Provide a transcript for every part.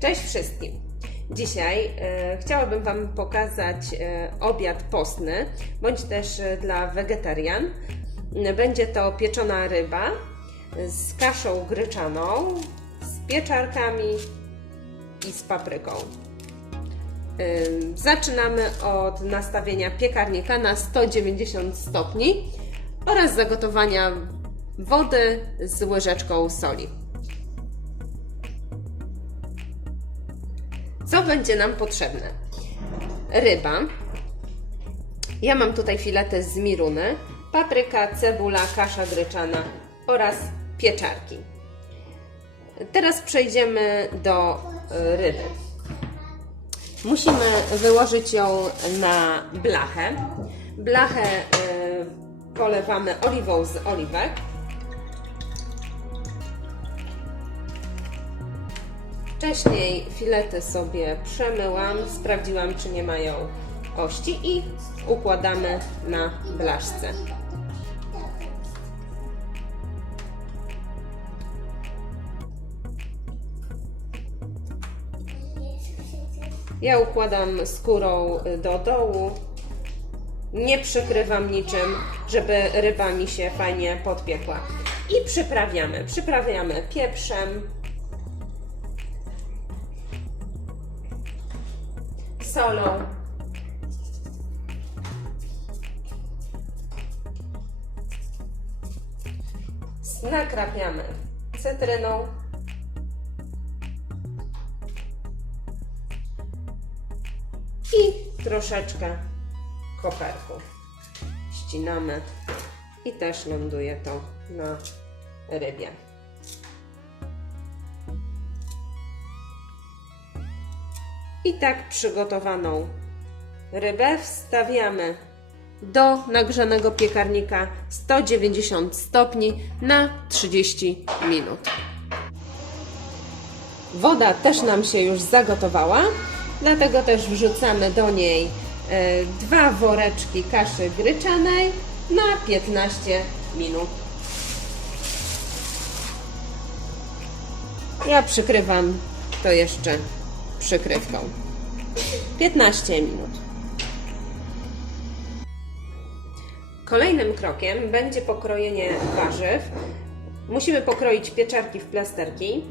Cześć wszystkim! Dzisiaj e, chciałabym Wam pokazać e, obiad postny, bądź też e, dla wegetarian. E, Będzie to pieczona ryba z kaszą gryczaną, z pieczarkami i z papryką. Ym, Zaczynamy od nastawienia piekarnika na 190 stopni oraz zagotowania wody z łyżeczką soli. Będzie nam potrzebne? Ryba. Ja mam tutaj filety z miruny, papryka, cebula, kasza gryczana oraz pieczarki. Teraz przejdziemy do y, ryby. Musimy wyłożyć ją na blachę. Blachę y, polewamy oliwą z oliwek. Wcześniej filety sobie przemyłam, sprawdziłam czy nie mają kości i układamy na blaszce. Ja układam skórą do dołu. Nie przykrywam niczym, żeby ryba mi się fajnie podpiekła. I przyprawiamy. Przyprawiamy pieprzem, solą. Nakrapiamy cytryną. I troszeczkę koperku. Ścinamy i też ląduje to na rybie. I tak przygotowaną rybę wstawiamy do nagrzanego piekarnika 190 stopni na 30 minut. Woda też nam się już zagotowała, dlatego też wrzucamy do niej e, dwa woreczki kaszy gryczanej na 15 minut. Ja przykrywam to jeszcze przykrywką. 15 minut. Kolejnym krokiem będzie pokrojenie warzyw. Musimy pokroić pieczarki w plasterki,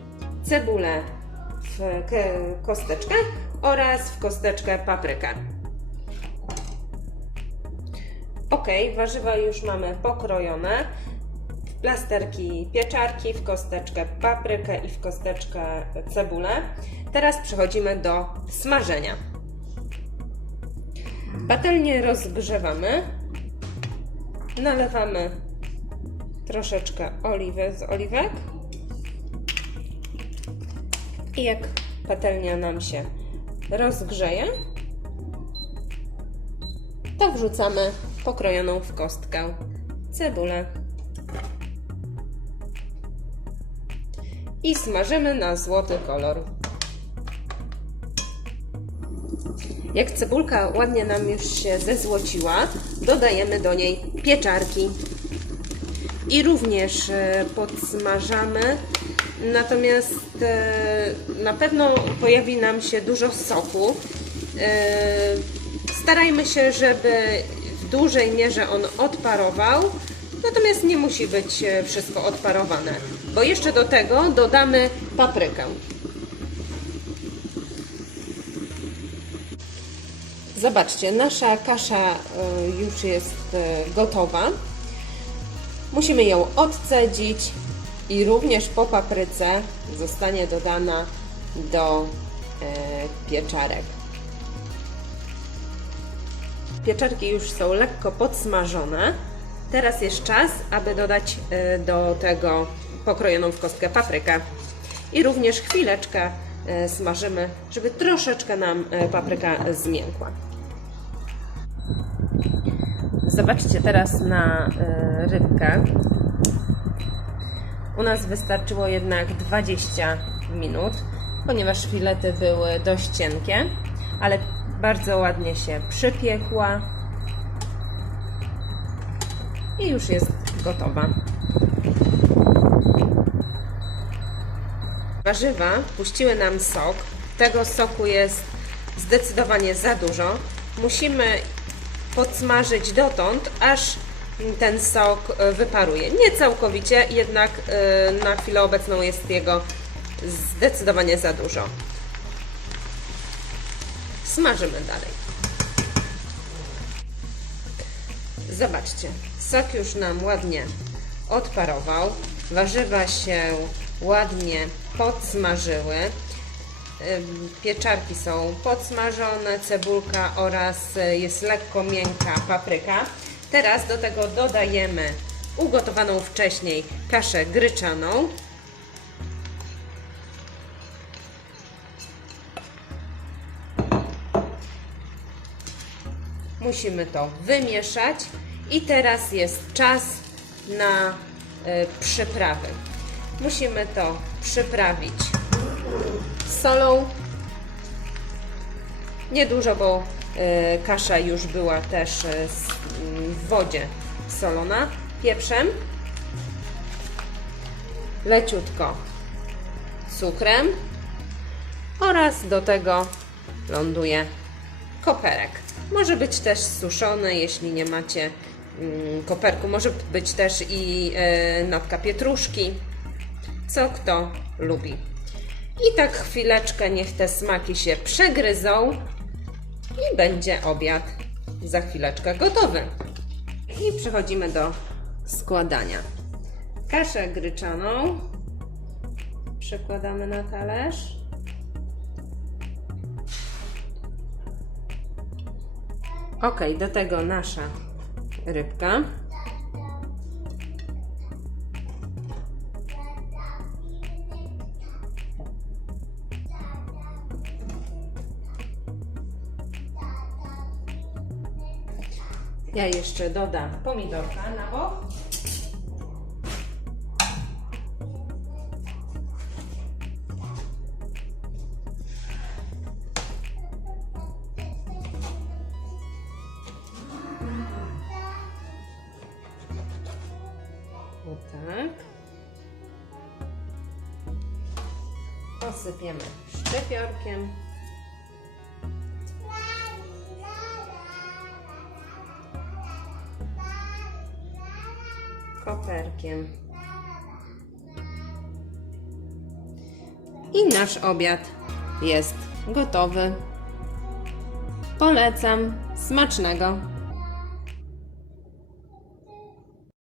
cebulę w kosteczkę oraz w kosteczkę paprykę. Ok, warzywa już mamy pokrojone. Plasterki pieczarki, w kosteczkę paprykę i w kosteczkę cebulę. Teraz przechodzimy do smażenia. Patelnię rozgrzewamy. Nalewamy troszeczkę oliwy z oliwek. I jak patelnia nam się rozgrzeje, to wrzucamy pokrojoną w kostkę cebulę. I smażymy na złoty kolor. Jak cebulka ładnie nam już się zezłociła, dodajemy do niej pieczarki. I również e, podsmażamy. Natomiast e, na pewno pojawi nam się dużo soku. E, Starajmy się, żeby w dużej mierze on odparował. Natomiast nie musi być e, wszystko odparowane, bo jeszcze do tego dodamy paprykę. Zobaczcie, nasza kasza e, już jest e, gotowa. Musimy ją odcedzić i również po papryce zostanie dodana do pieczarek. Pieczarki już są lekko podsmażone. Teraz jest czas, aby dodać e, do tego pokrojoną w kostkę paprykę. I również chwileczkę e, smażymy, żeby troszeczkę nam e, papryka zmiękła. Zobaczcie teraz na rybkę. U nas wystarczyło jednak 20 minut, ponieważ filety były dość cienkie, ale bardzo ładnie się przypiekła i już jest gotowa. Warzywa puściły nam sok, tego soku jest zdecydowanie za dużo. Musimy podsmażyć dotąd, aż ten sok e, wyparuje. Nie całkowicie, jednak e, na chwilę obecną jest jego zdecydowanie za dużo. Smażymy dalej. Zobaczcie, sok już nam ładnie odparował, warzywa się ładnie podsmażyły, pieczarki są podsmażone, cebulka oraz y, jest lekko miękka papryka. Teraz do tego dodajemy ugotowaną wcześniej kaszę gryczaną. Musimy to wymieszać i teraz jest czas na y, przyprawy. Musimy to przyprawić solą. Niedużo, bo y, kasza już była też s- mm, w wodzie solona. Pieprzem. Leciutko cukrem. Oraz do tego ląduje koperek. Może być też suszony, jeśli nie macie mm, koperku. Może być też i e, natka pietruszki. Co kto lubi. I tak chwileczkę niech te smaki się przegryzą i będzie obiad za chwileczkę gotowy. I przechodzimy do składania. Kaszę gryczaną przekładamy na talerz. Ok, do tego nasza rybka. Ja jeszcze dodam pomidorka na bok. O tak. Posypiemy szczypiorkiem. koperkiem. I nasz obiad jest gotowy. Polecam. Smacznego.